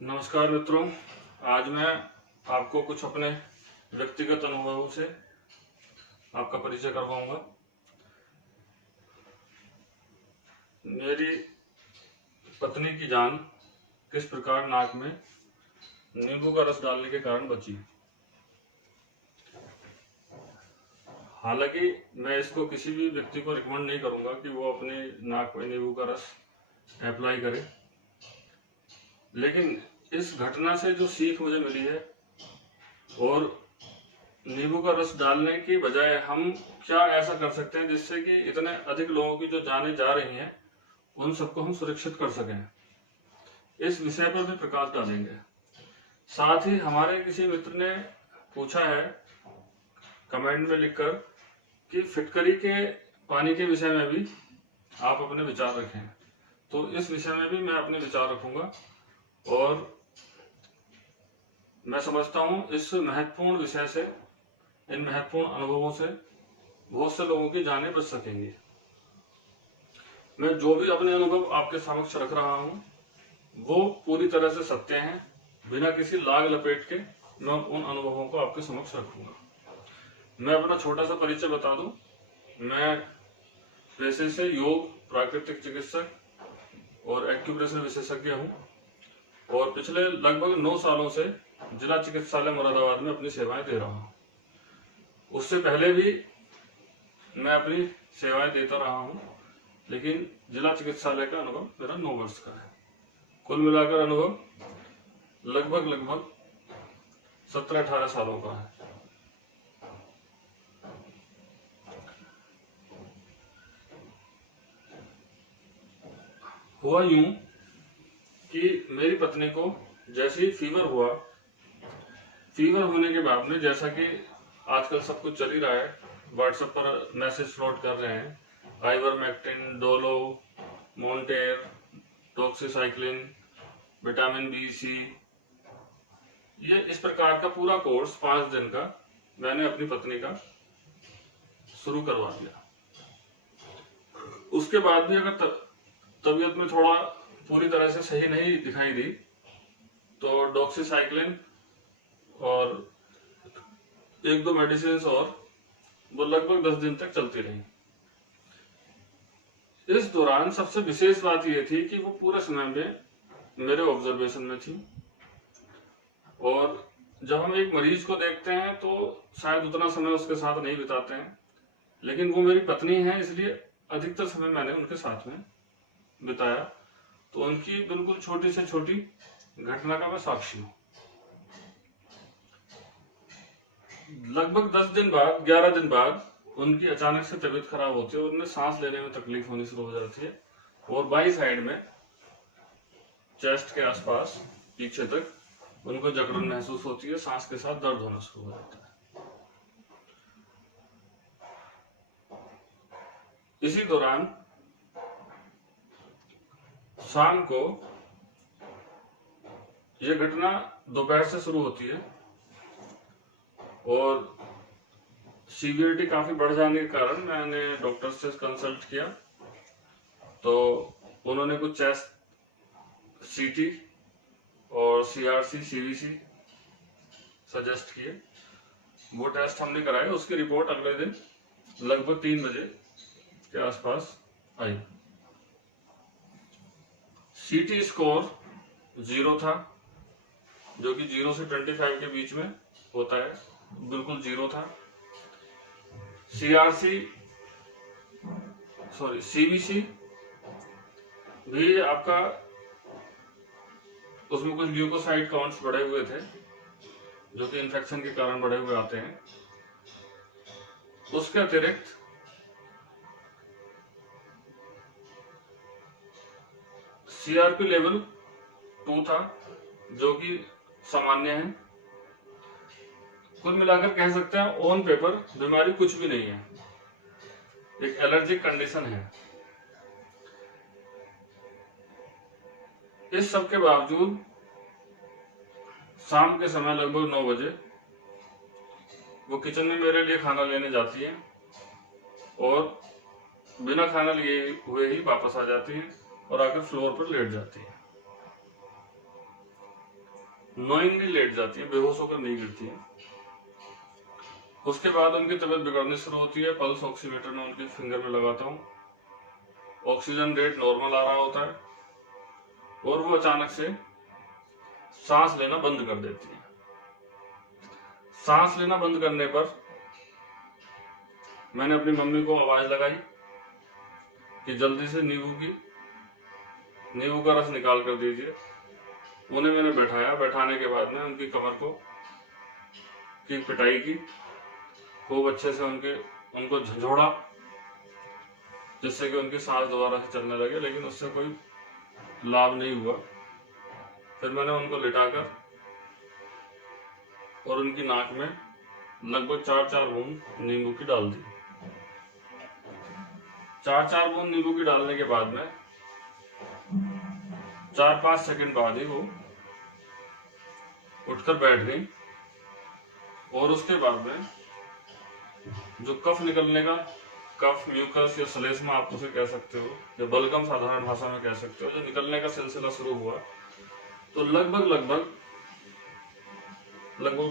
नमस्कार मित्रों, आज मैं आपको कुछ अपने व्यक्तिगत अनुभवों से आपका परिचय करवाऊंगा। मेरी पत्नी की जान किस प्रकार नाक में नींबू का रस डालने के कारण बची। हालांकि मैं इसको किसी भी व्यक्ति को रिकमेंड नहीं करूंगा कि वो अपनी नाक में नींबू का रस अप्लाई करे, लेकिन इस घटना से जो सीख मुझे मिली है और नींबू का रस डालने की बजाय हम क्या ऐसा कर सकते हैं जिससे कि इतने अधिक लोगों की जो जानें जा रही हैं उन सबको हम सुरक्षित कर सकें, इस विषय पर भी प्रकाश डालेंगे। साथ ही हमारे किसी मित्र ने पूछा है कमेंट में लिखकर कि फिटकरी के पानी के विषय में भी आप अपने विचार रखें, तो इस विषय में भी मैं अपने विचार रखूंगा। और मैं समझता हूं इस महत्वपूर्ण विषय से, इन महत्वपूर्ण अनुभवों से बहुत से लोगों की जानें बच सकेंगी। मैं जो भी अपने अनुभव आपके समक्ष रख रहा हूं वो पूरी तरह से सत्य हैं, बिना किसी लाग लपेट के मैं उन अनुभवों को आपके समक्ष रखूंगा। मैं अपना छोटा सा परिचय बता दूं। मैं पेशे से योग, प्राकृतिक चिकित्सक और एक्यूप्रेशर विशेषज्ञ हूं और पिछले लगभग 9 सालों से जिला चिकित्सालय मुरादाबाद में अपनी सेवाएं दे रहा हूं। उससे पहले भी मैं अपनी सेवाएं देता रहा हूं, लेकिन जिला चिकित्सालय का अनुभव मेरा 9 वर्ष का है। कुल मिलाकर अनुभव लगभग 17-18 सालों का है। हुआ यूं कि मेरी पत्नी को जैसे ही फीवर हुआ, फीवर होने के बाद में, जैसा कि आजकल सब कुछ चल ही रहा है, व्हाट्सएप पर मैसेज फ्लोट कर रहे हैं, ivermectin, Dolo, Montair, doxycycline, vitamin B, C, ये इस प्रकार का पूरा कोर्स 5 दिन का मैंने अपनी पत्नी का शुरू करवा दिया। उसके बाद भी अगर तबीयत में थोड़ा पूरी तरह से सही नहीं दिखाई दी तो डॉक्सीसाइक्लिन और 1-2 मेडिसिन और वो लगभग 10 दिन तक चलती रही। इस दौरान सबसे विशेष बात यह थी कि वो पूरे समय में मेरे ऑब्जर्वेशन में थी। और जब हम एक मरीज को देखते हैं तो शायद उतना समय उसके साथ नहीं बिताते हैं, लेकिन वो मेरी पत्नी है इसलिए अधिकतर समय मैंने उनके साथ में बिताया। तो उनकी बिल्कुल छोटी से छोटी घटना का मैं साक्षी हूं। लगभग 10 दिन बाद, 11 दिन बाद उनकी अचानक से तबीयत खराब होती है और उन्हें सांस लेने में तकलीफ होनी शुरू हो जाती है और बाई साइड में चेस्ट के आसपास पीछे तक उनको जकड़न महसूस होती है, सांस के साथ दर्द होना शुरू हो जाता है। इसी दौरान शाम को यह घटना दोपहर से शुरू होती है और सीवियरिटी काफी बढ़ जाने के कारण मैंने डॉक्टर से कंसल्ट किया। तो उन्होंने कुछ चेस्ट सीटी और सीआरसी, सीवीसी सजेस्ट किए। वो टेस्ट हमने कराए। उसकी रिपोर्ट अगले दिन लगभग 3 बजे के आसपास आई। सीटी स्कोर 0 था, जो कि 0 से 25 के बीच में होता है, बिल्कुल 0 था। सीवीसी भी आपका, उसमें कुछ ल्यूकोसाइट काउंट्स बढ़े हुए थे जो कि इन्फेक्शन के कारण बढ़े हुए आते हैं। उसके अतिरिक्त सीआरपी लेवल 2 था, जो कि सामान्य है। कुल मिलाकर कह सकते हैं ऑन पेपर बीमारी कुछ भी नहीं है, एक एलर्जिक कंडीशन है। इस सब के बावजूद शाम के समय लगभग 9 बजे वो किचन में मेरे लिए खाना लेने जाती है और बिना खाना लिए हुए ही वापस आ जाती है और आकर फ्लोर पर लेट जाती है। नोइंगली लेट जाती है, बेहोश होकर नहीं गिरती है। उसके बाद उनकी तबीयत बिगड़नी शुरू होती है। पल्स ऑक्सीमीटर में उनके फिंगर में लगाता हूँ, ऑक्सीजन रेट नॉर्मल आ रहा होता है और वो अचानक से सांस लेना बंद कर देती है। सांस लेना बंद करने पर मैंने अपनी मम्मी को आवाज लगाई कि जल्दी से नींबू का रस निकाल कर दीजिए। उन्हें मैंने बैठाया। बैठाने के बाद में उनकी कमर की पिटाई की, खूब अच्छे से उनको झंझोड़ा, जिससे कि उनकी सांस दोबारा से चलने लगे, लेकिन उससे कोई लाभ नहीं हुआ। फिर मैंने उनको लिटाकर और उनकी नाक में लगभग 4-4 बूंद नींबू की डाल दी। 4-4 बूंद नींबू की डालने के बाद में 4-5 सेकंड बाद ही वो उठकर बैठ गई। और उसके बाद में जो कफ निकलने का, कफ, म्यूकस या श्लेष्मा आप उसे कह सकते हो, या बलगम साधारण भाषा में कह सकते हो, जो निकलने का सिलसिला शुरू हुआ, तो लगभग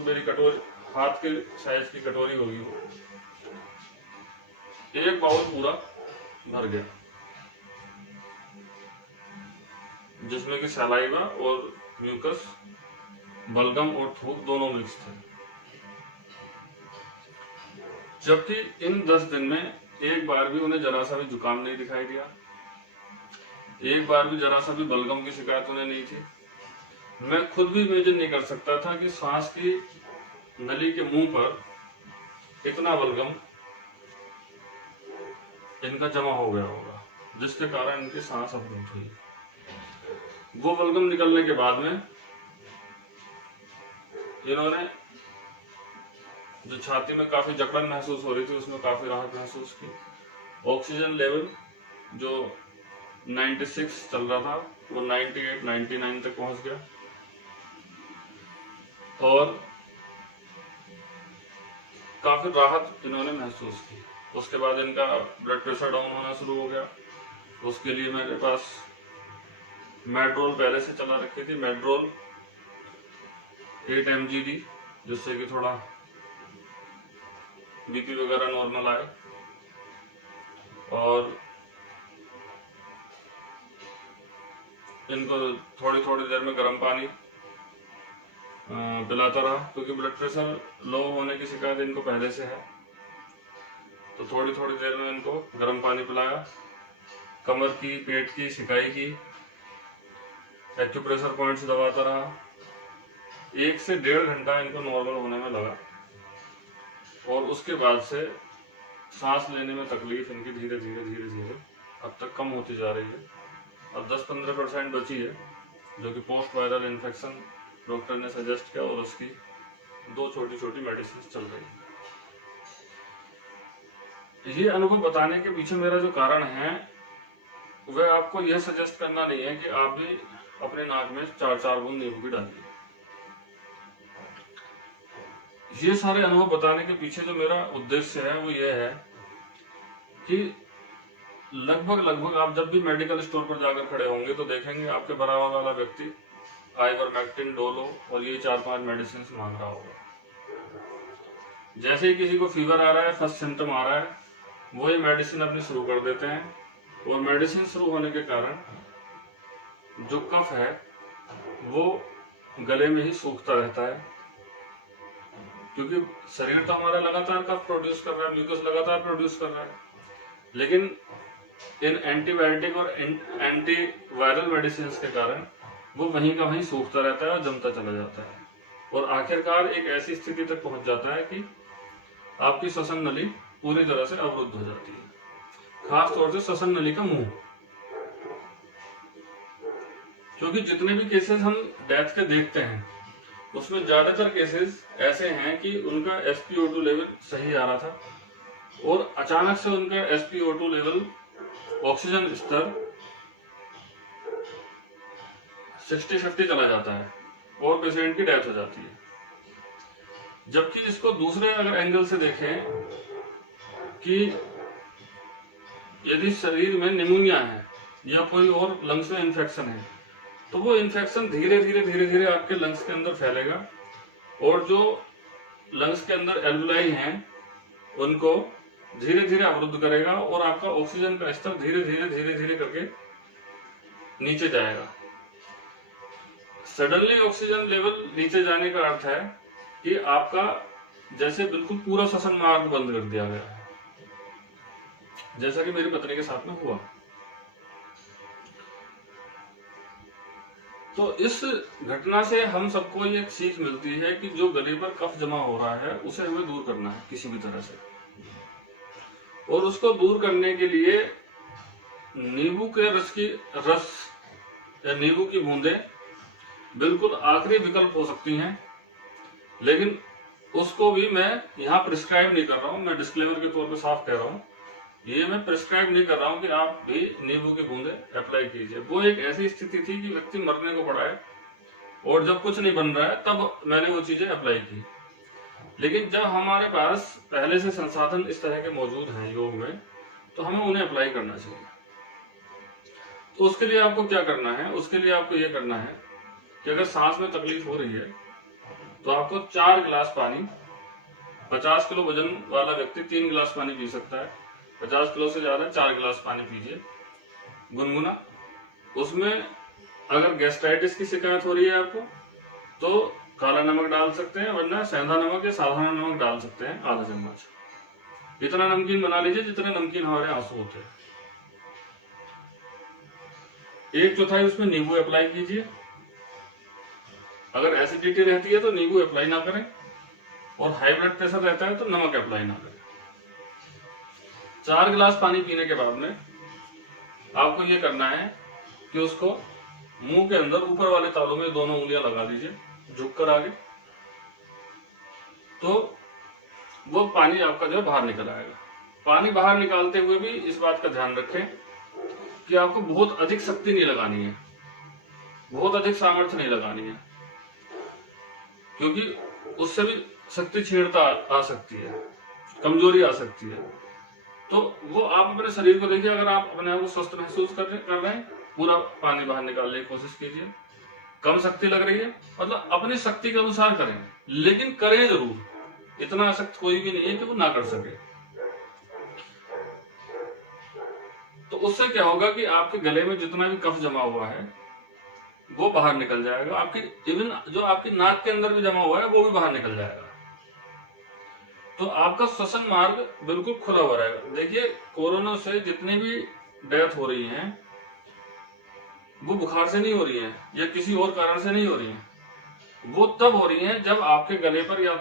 मेरी कटोरी, हाथ के साइज की कटोरी होगी वो, एक बाउल पूरा भर गया, जिसमें कि सलाइवा और म्यूकस, बलगम और थूक दोनों मिक्स थे। जबकि इन 10 दिन में एक बार भी उन्हें जरा सा भी जुकाम नहीं दिखाई दिया, एक बार भी जरा सा भी बलगम की शिकायत उन्हें नहीं थी। मैं खुद भी इमेजिन नहीं कर सकता था कि सांस की नली के मुंह पर इतना बलगम इनका जमा हो गया होगा, जिसके कारण इनकी सांस अवरुद्ध हुई। वो बलगम निकलने के बाद में इन्होंने जो छाती में काफी जकड़न महसूस हो रही थी, उसमें काफी राहत महसूस की। ऑक्सीजन लेवल जो 96 चल रहा था, वो 98, 99 तक पहुंच गया। और काफी राहत इन्होंने महसूस की। उसके बाद इनका ब्लड प्रेशर डाउन होना शुरू हो गया। उसके लिए मेरे पास मेड्रोल पहले से चला रखी थी, मेड्रोल 8 mg दी, जिससे कि थोड़ा बीपी वगैरह नॉर्मल आए। और इनको थोड़ी थोड़ी देर में गर्म पानी पिलाता रहा, क्योंकि ब्लड प्रेशर लो होने की शिकायत इनको पहले से है। तो थोड़ी थोड़ी देर में इनको गर्म पानी पिलाया, कमर की, पेट की सिकाई की, एक्यूप्रेशर पॉइंट से दबाता रहा। 1 से 1.5 घंटा इनको नॉर्मल होने में लगा। और उसके बाद से सांस लेने में तकलीफ इनकी धीरे धीरे अब तक कम होती जा रही है। अब 10-15% बची है, जो कि पोस्ट वायरल इन्फेक्शन डॉक्टर ने सजेस्ट किया, और उसकी 2 छोटी मेडिसिन चल रही है। ये अनुभव बताने के पीछे मेरा जो कारण है, वह आपको यह सजेस्ट करना नहीं है कि आप भी अपने नाक में 4-4 बूंद नींबू की डालिए। ये सारे अनुभव बताने के पीछे जो मेरा उद्देश्य है, वो ये है कि लगभग आप जब भी मेडिकल स्टोर पर जाकर खड़े होंगे, तो देखेंगे आपके बराबर वाला व्यक्ति आइवरमेक्टिन, डोलो और ये 4-5 मेडिसिन मांग रहा होगा। जैसे ही किसी को फीवर आ रहा है, फर्स्ट सिम्टम आ रहा है, वो ये मेडिसिन अपनी शुरू कर देते हैं। और मेडिसिन शुरू होने के कारण जो कफ है वो गले में ही सूखता रहता है, क्योंकि शरीर तो हमारा लगातार कफ प्रोड्यूस कर रहा है, म्यूकस लगातार प्रोड्यूस कर रहा है। लेकिन इन एंटीबायोटिक और एंटी वायरल मेडिसिन के कारण वो वहीं का वहीं सूखता रहता है और जमता चला जाता है, और आखिरकार एक ऐसी स्थिति तक पहुंच जाता है कि आपकी श्वसन नली पूरी तरह से अवरुद्ध हो जाती है, खास तौर से श्वसन नली का मुंह। क्योंकि जितने भी केसेस हम डेथ के देखते हैं, उसमें ज्यादातर केसेस ऐसे हैं कि उनका SpO2 लेवल सही आ रहा था, और अचानक से उनका SpO2 लेवल, ऑक्सीजन स्तर 60-50 चला जाता है और पेशेंट की डेथ हो जाती है। जबकि इसको दूसरे अगर एंगल से देखें कि यदि शरीर में निमोनिया है या कोई और लंग्स में इन्फेक्शन है, तो वो इन्फेक्शन धीरे धीरे आपके लंग्स के अंदर फैलेगा और जो लंग्स के अंदर एल्वुलाई हैं उनको धीरे धीरे अवरुद्ध करेगा और आपका ऑक्सीजन का स्तर धीरे धीरे करके नीचे जाएगा। सडनली ऑक्सीजन लेवल नीचे जाने का अर्थ है कि आपका जैसे बिल्कुल पूरा श्वसन मार्ग बंद कर दिया गया है, जैसा कि मेरी पत्नी के साथ में हुआ। तो इस घटना से हम सबको ये सीख मिलती है कि जो गले पर कफ जमा हो रहा है उसे हमें दूर करना है किसी भी तरह से, और उसको दूर करने के लिए नींबू के रस या नींबू की बूंदें बिल्कुल आखिरी विकल्प हो सकती हैं, लेकिन उसको भी मैं यहाँ प्रिस्क्राइब नहीं कर रहा हूँ। मैं डिस्क्लेमर के तौर पे साफ कह रहा हूँ, ये मैं प्रिस्क्राइब नहीं कर रहा हूँ कि आप भी नींबू की बूंदें अप्लाई कीजिए। वो एक ऐसी स्थिति थी कि व्यक्ति मरने को पड़ा है और जब कुछ नहीं बन रहा है तब मैंने वो चीजें अप्लाई की। लेकिन जब हमारे पास पहले से संसाधन इस तरह के मौजूद हैं योग में, तो हमें उन्हें अप्लाई करना चाहिए। तो उसके लिए आपको क्या करना है, उसके लिए आपको ये करना है कि अगर सांस में तकलीफ हो रही है तो आपको 4 गिलास पानी, 50 किलो वजन वाला व्यक्ति 3 गिलास पानी पी सकता है, 50 किलो से ज्यादा 4 गिलास पानी पीजिए गुनगुना। उसमें अगर गैस्ट्राइटिस की शिकायत हो रही है आपको तो काला नमक डाल सकते हैं, वरना सेंधा नमक या साधारण नमक डाल सकते हैं आधा चम्मच। इतना नमकीन बना लीजिए जितने नमकीन हमारे आंसू होते हैं। 1/4 उसमें नींबू अप्लाई कीजिए। अगर एसिडिटी रहती है तो नींबू अप्लाई ना करें, और हाई ब्लड प्रेशर रहता है तो नमक अप्लाई ना करें। 4 गिलास पानी पीने के बाद में आपको ये करना है कि उसको मुंह के अंदर ऊपर वाले तालू में दोनों उंगलियां लगा दीजिए झुककर आगे, तो वो पानी आपका जो बाहर निकल आएगा। पानी बाहर निकालते हुए भी इस बात का ध्यान रखें कि आपको बहुत अधिक शक्ति नहीं लगानी है, बहुत अधिक सामर्थ्य नहीं लगानी है, क्योंकि उससे भी शक्ति छीणता आ सकती है, कमजोरी आ सकती है। तो वो आप अपने शरीर को देखिए, अगर आप अपने आप को स्वस्थ महसूस कर रहे हैं, पूरा पानी बाहर निकालने की कोशिश कीजिए। कम शक्ति लग रही है, मतलब अपनी शक्ति के अनुसार करें, लेकिन करें जरूर। इतना आसक्त कोई भी नहीं है कि वो ना कर सके। तो उससे क्या होगा कि आपके गले में जितना भी कफ जमा हुआ है वो बाहर निकल जाएगा। आपकी इवन जो आपकी नाक के अंदर भी जमा हुआ है वो भी बाहर निकल जाएगा। तो आपका श्वसन मार्ग बिल्कुल खुला हुआ रहेगा। देखिए, कोरोना से जितनी भी डेथ हो रही हैं वो बुखार से नहीं हो रही है या किसी और कारण से नहीं हो रही है, वो तब हो रही है जब आपके गले पर या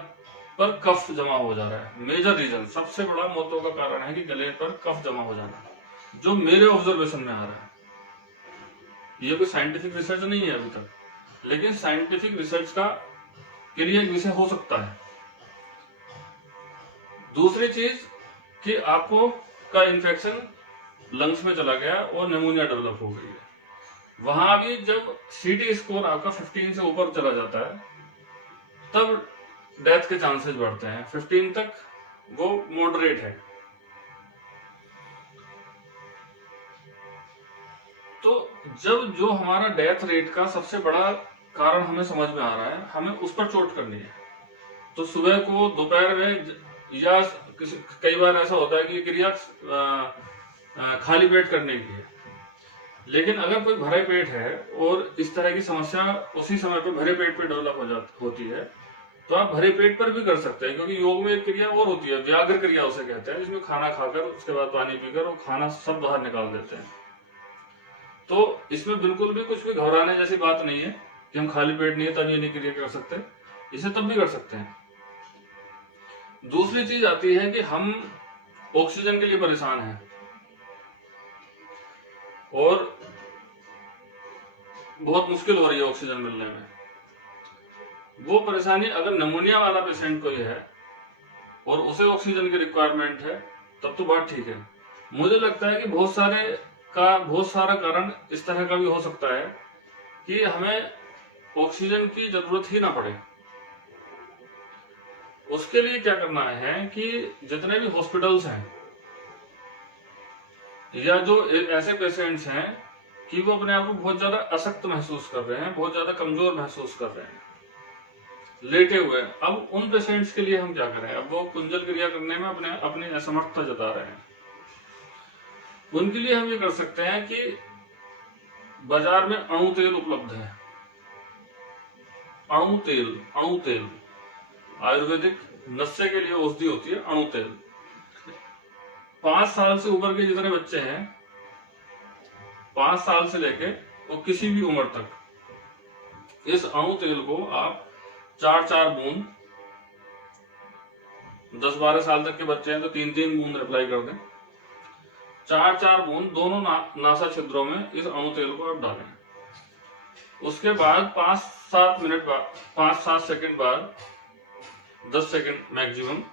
पर कफ जमा हो जा रहा है। मेजर रीजन, सबसे बड़ा मौतों का कारण है कि गले पर कफ जमा हो जाना, जो मेरे ऑब्जर्वेशन में आ रहा है। ये कोई साइंटिफिक रिसर्च नहीं है अभी तक, लेकिन साइंटिफिक रिसर्च का के लिए एक विषय हो सकता है। दूसरी चीज कि आपको का इन्फेक्शन लंग्स में चला गया और निमोनिया डेवलप हो गई है। वहां भी जब सीटी स्कोर आपका 15 से ऊपर चला जाता है तब डेथ के चांसेस बढ़ते हैं। 15 तक वो मॉडरेट है। तो जब जो हमारा डेथ रेट का सबसे बड़ा कारण हमें समझ में आ रहा है, हमें उस पर चोट करनी है। तो सुबह को, दोपहर में, या कई बार ऐसा होता है कि क्रिया खाली पेट करने की है, लेकिन अगर कोई भरे पेट है और इस तरह की समस्या उसी समय पे भरे पेट पे डेवलप होती है तो आप भरे पेट पर भी कर सकते हैं। क्योंकि योग में एक क्रिया और होती है, व्याघ्र क्रिया उसे कहते हैं, जिसमें खाना खाकर उसके बाद पानी पीकर और खाना सब बाहर निकाल देते हैं। तो इसमें बिल्कुल भी कुछ भी घबराने जैसी बात नहीं है कि हम खाली पेट नहीं है तब ये नहीं क्रिया कर सकते, इसे तब भी कर सकते हैं। दूसरी चीज आती है कि हम ऑक्सीजन के लिए परेशान हैं और बहुत मुश्किल हो रही है ऑक्सीजन मिलने में। वो परेशानी अगर निमोनिया वाला पेशेंट कोई है और उसे ऑक्सीजन की रिक्वायरमेंट है तब तो बात ठीक है। मुझे लगता है कि बहुत सारा कारण इस तरह का भी हो सकता है कि हमें ऑक्सीजन की जरूरत ही ना पड़े। उसके लिए क्या करना है कि जितने भी हॉस्पिटल्स हैं या जो ऐसे पेशेंट्स हैं कि वो अपने आप को बहुत ज्यादा अशक्त महसूस कर रहे हैं, बहुत ज्यादा कमजोर महसूस कर रहे हैं, लेटे हुए। अब उन पेशेंट्स के लिए हम क्या करें? अब वो कुंजल क्रिया करने में अपनी असमर्थता जता रहे हैं। उनके लिए हम ये कर सकते हैं कि बाजार में अणु तेल उपलब्ध है। अणु तेल आयुर्वेदिक नशे के लिए औषधि होती है अणु तेल। 5 साल से ऊपर के जितने बच्चे हैं, 5 साल से लेके वो किसी भी उम्र तक, इस अणु तेल को आप 4-4 बूंद, 10-12 साल तक के बच्चे हैं तो 3-3 बूंद अप्लाई कर दें। 4-4 बूंद दोनों नासा छिद्रों में इस अणु तेल को आप डालें। उसके बाद 5-7 सेकंड बाद, 10 सेकंड मैक्सिमम,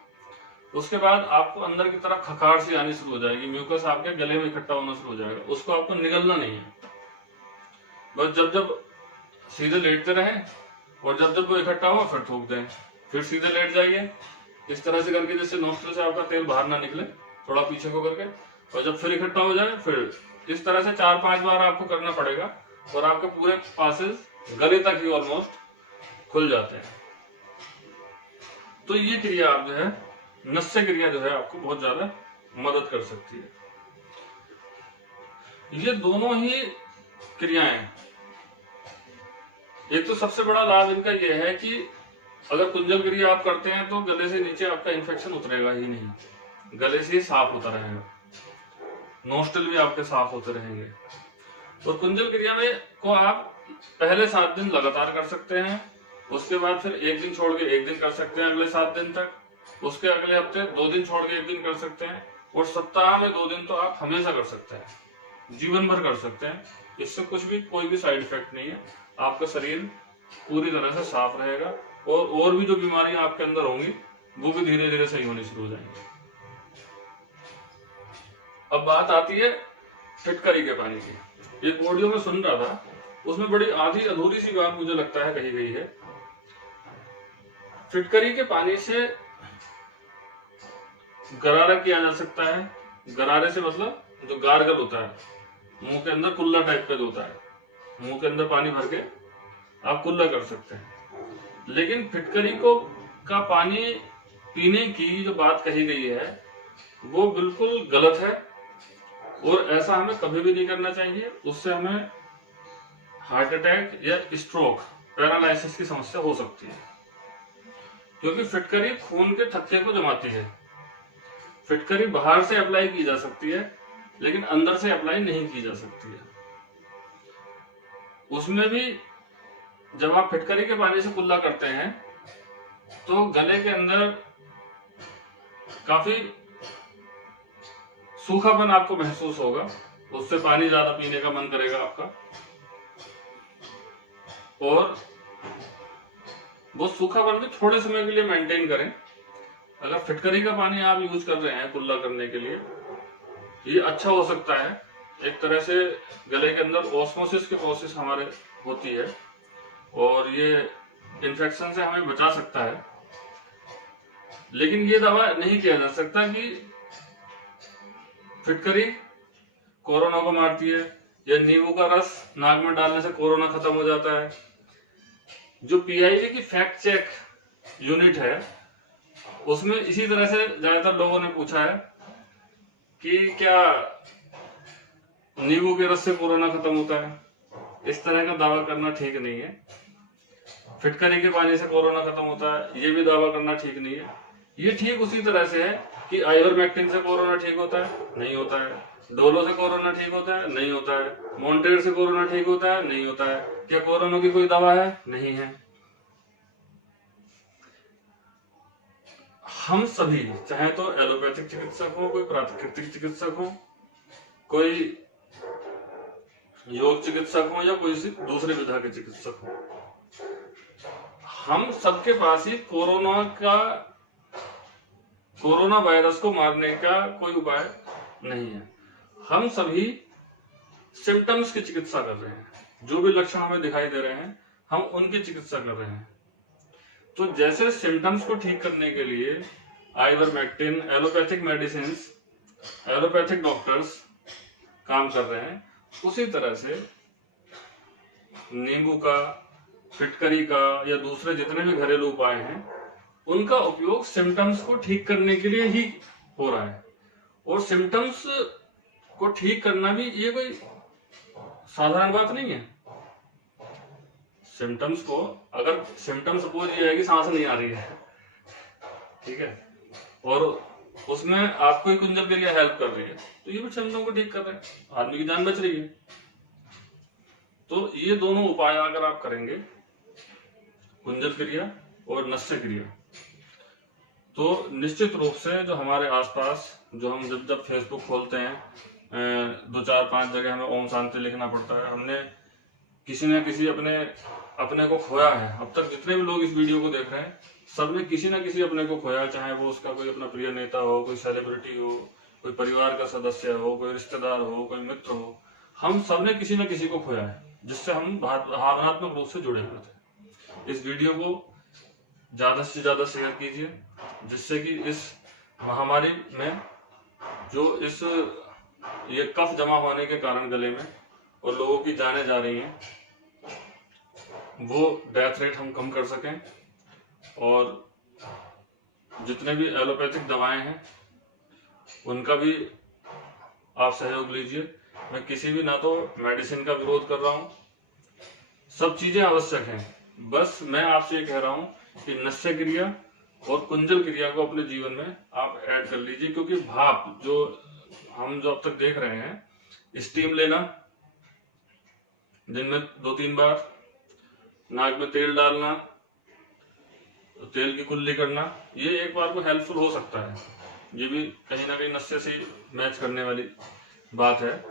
उसके बाद आपको अंदर की तरफ खखार सी आनी शुरू हो जाएगी, म्यूकस आपके गले में इकट्ठा होना शुरू हो जाएगा। उसको आपको निगलना नहीं है, बस जब सीधे लेटते रहें और जब वो इकट्ठा हो फिर थूक दें, फिर सीधे लेट जाइए, इस तरह से करके, जैसे नोस्ट्रिल से आपका तेल बाहर ना निकले, थोड़ा पीछे को करके, और जब फिर इकट्ठा हो जाए फिर इस तरह से 4-5 बार आपको करना पड़ेगा और आपके पूरे पासेस गले तक ही ऑलमोस्ट खुल जाते हैं। तो ये क्रिया आप जो है, नस्य क्रिया जो है, आपको बहुत ज्यादा मदद कर सकती है। ये दोनों ही क्रियाएं, एक तो सबसे बड़ा लाभ इनका यह है कि अगर कुंजल क्रिया आप करते हैं तो गले से नीचे आपका इन्फेक्शन उतरेगा ही नहीं, गले से ही साफ होता रहेगा, नोस्ट्रिल भी आपके साफ होते रहेंगे। और कुंजल क्रिया में को आप पहले 7 दिन लगातार कर सकते हैं, उसके बाद फिर 1 दिन छोड़ के 1 दिन कर सकते हैं अगले 7 दिन तक, उसके अगले हफ्ते 2 दिन छोड़ के 1 दिन कर सकते हैं, और सप्ताह में 2 दिन तो आप हमेशा कर सकते हैं, जीवन भर कर सकते हैं। इससे कुछ भी, कोई भी साइड इफेक्ट नहीं है, आपका शरीर पूरी तरह से साफ रहेगा और भी जो बीमारियां आपके अंदर होंगी वो भी धीरे धीरे सही होनी शुरू हो जाएंगी। अब बात आती है फिटकरी के पानी की। एक ऑडियो में सुन रहा था, उसमें बड़ी आधी अधूरी सी बात मुझे लगता है कही गई है। फिटकरी के पानी से गरारा किया जा सकता है। गरारे से मतलब जो गार्गल होता है, मुंह के अंदर कुल्ला टाइप का जो होता है, मुंह के अंदर पानी भर के आप कुल्ला कर सकते हैं। लेकिन फिटकरी का पानी पीने की जो बात कही गई है वो बिल्कुल गलत है, और ऐसा हमें कभी भी नहीं करना चाहिए। उससे हमें हार्ट अटैक या स्ट्रोक, पैरालाइसिस की समस्या हो सकती है, क्योंकि फिटकरी खून के थक्के को जमाती है। फिटकरी बाहर से अप्लाई की जा सकती है लेकिन अंदर से अप्लाई नहीं की जा सकती है। उसमें भी जब आप फिटकरी के पानी से कुल्ला करते हैं तो गले के अंदर काफी सूखापन आपको महसूस होगा, उससे पानी ज्यादा पीने का मन करेगा आपका, और वो सूखापन भी थोड़े समय के लिए मेंटेन करें। अगर फिटकरी का पानी आप यूज कर रहे हैं कुल्ला करने के लिए, ये अच्छा हो सकता है। एक तरह से गले के अंदर ऑस्मोसिस की प्रोसेस हमारे होती है और ये इन्फेक्शन से हमें बचा सकता है। लेकिन ये दावा नहीं किया जा सकता कि फिटकरी कोरोना को मारती है या नींबू का रस नाक में डालने से कोरोना खत्म हो जाता है। जो पीआईबी की फैक्ट चेक यूनिट है उसमें इसी तरह से ज्यादातर लोगों ने पूछा है कि क्या नींबू के रस से कोरोना खत्म होता है। इस तरह का दावा करना ठीक नहीं है। फिटकरी के पानी से कोरोना खत्म होता है, ये भी दावा करना ठीक नहीं है। ये ठीक उसी तरह से है कि आइवरमेक्टिन से कोरोना ठीक होता है, नहीं होता है। डोलो से कोरोना ठीक होता है, नहीं होता है। मॉन्टेर से कोरोना ठीक होता है, नहीं होता है। क्या कोरोना की कोई दवा है? नहीं है। हम सभी, चाहे तो एलोपैथिक चिकित्सक हो, कोई प्राकृतिक चिकित्सक हो, कोई योग चिकित्सक हो या कोई दूसरे विधा के चिकित्सक हो, हम सबके पास ही कोरोना वायरस को मारने का कोई उपाय नहीं है। हम सभी सिम्टम्स की चिकित्सा कर रहे हैं। जो भी लक्षण हमें दिखाई दे रहे हैं हम उनकी चिकित्सा कर रहे हैं। तो जैसे सिम्टम्स को ठीक करने के लिए ivermectin, allopathic medicine, allopathic doctors काम कर रहे हैं, उसी तरह से नींबू का, फिटकरी का या दूसरे जितने भी घरेलू उपाय हैं, उनका उपयोग सिम्टम्स को ठीक करने के लिए ही हो रहा है। और सिम्टम्स को ठीक करना भी ये कोई साधारण बात नहीं है। सिम्टम्स को, अगर सिम्टम सपोज ये है कि सांस नहीं आ रही है, ठीक है, और उसमें आपको ही कुंजल क्रिया हेल्प कर रही है, तो ये भी सिम्टम को ठीक कर रहे हैं, आदमी की जान बच रही है। तो ये दोनों उपाय अगर आप करेंगे, कुंजल क्रिया और नस्य क्रिया, तो निश्चित रूप से जो हमारे आसपास, जो हम जब फेसबुक खोलते हैं, 2-4-5 जगह हमें ओम शांति लिखना पड़ता है। हमने किसी न किसी अपने को खोया है। अब तक जितने भी लोग इस वीडियो को देख रहे हैं, सबने किसी न किसी अपने को खोया, चाहे वो उसका कोई अपना प्रिय नेता हो, कोई सेलिब्रिटी हो, कोई परिवार का सदस्य हो, कोई रिश्तेदार हो, कोई मित्र हो। हम सबने किसी न किसी को खोया है, जिससे हम भावनात्मक रूप से जुड़े हुए थे। इस वीडियो को ज्यादा से ज्यादा शेयर कीजिए, जिससे कि इस महामारी में जो ये कफ जमा होने के कारण गले में और लोगों की जाने जा रही हैं, वो डेथ रेट हम कम कर सकें। और जितने भी एलोपैथिक दवाएं हैं, उनका भी आप सहयोग लीजिए। मैं किसी भी ना तो मेडिसिन का विरोध कर रहा हूं, सब चीजें आवश्यक हैं, बस मैं आपसे ये कह रहा हूं कि नस्य क्रिया और कुंजल क्रिया को अपने जीवन में आप ऐड कर लीजिए। क्योंकि भाप जो हम अब तक देख रहे हैं, स्टीम लेना, दिन में 2-3 बार, नाक में तेल डालना, तेल की कुल्ली करना, ये एक बार को हेल्पफुल हो सकता है। ये भी कहीं ना कहीं नस्य से मैच करने वाली बात है।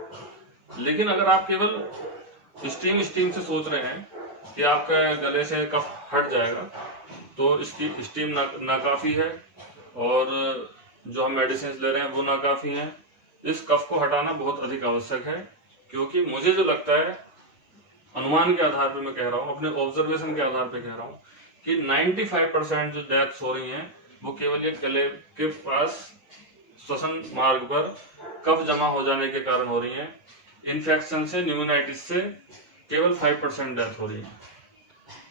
लेकिन अगर आप केवल स्टीम से सोच रहे हैं कि आपका गले से कफ हट जाएगा, तो इसकी स्टीम नाकाफी है, और जो हम मेडिसिन ले रहे हैं वो नाकाफी है। इस कफ को हटाना बहुत अधिक आवश्यक है। क्योंकि मुझे जो लगता है, अनुमान के आधार पर मैं कह रहा हूँ, अपने ऑब्जर्वेशन के आधार पर कह रहा हूँ, कि 95% जो डेथ्स हो रही हैं, वो केवल ये गले के पास श्वसन मार्ग पर कफ जमा हो जाने के कारण हो रही हैं। इन्फेक्शन से, न्यूमोनाइटिस से केवल 5% डेथ हो रही है।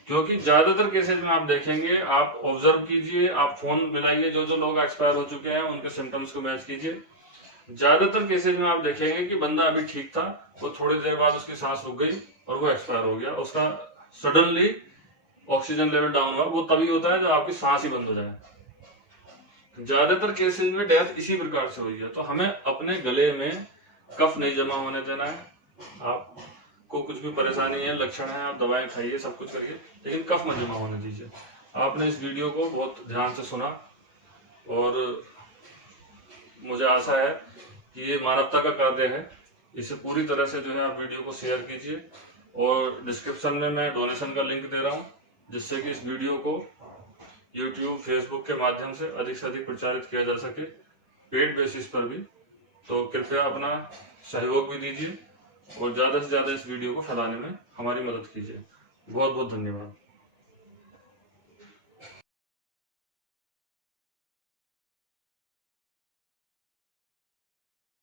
क्योंकि ज्यादातर केसेज में आप देखेंगे, आप ऑब्जर्व कीजिए, आप फोन मिलाइए, जो लोग एक्सपायर हो चुके हैं उनके सिम्टम्स को मैच कीजिए। ज्यादातर केसेज में आप देखेंगे कि बंदा अभी ठीक था, वो थोड़ी देर बाद उसकी सांस रुक गई और वो एक्सपायर हो गया। उसका सडनली ऑक्सीजन लेवल डाउन हुआ, वो तभी होता है जब आपकी सांस ही बंद हो जाए। ज्यादातर केसेज में डेथ इसी प्रकार से हुई है। तो हमें अपने गले में कफ नहीं जमा होने देना है। आपको कुछ भी परेशानी है, लक्षण है, आप दवाएं खाइए, सब कुछ करिए, लेकिन कफ मत जमा होने दीजिए। आपने इस वीडियो को बहुत ध्यान से सुना, और मुझे आशा है कि ये मानवता का कार्य है। इसे पूरी तरह से जो है आप वीडियो को शेयर कीजिए, और डिस्क्रिप्शन में मैं डोनेशन का लिंक दे रहा हूँ, जिससे कि इस वीडियो को यूट्यूब, फेसबुक के माध्यम से अधिक प्रचारित किया जा सके, पेड बेसिस पर भी। तो कृपया अपना सहयोग भी दीजिए, और ज्यादा से ज्यादा इस वीडियो को फैलाने में हमारी मदद कीजिए। बहुत बहुत धन्यवाद।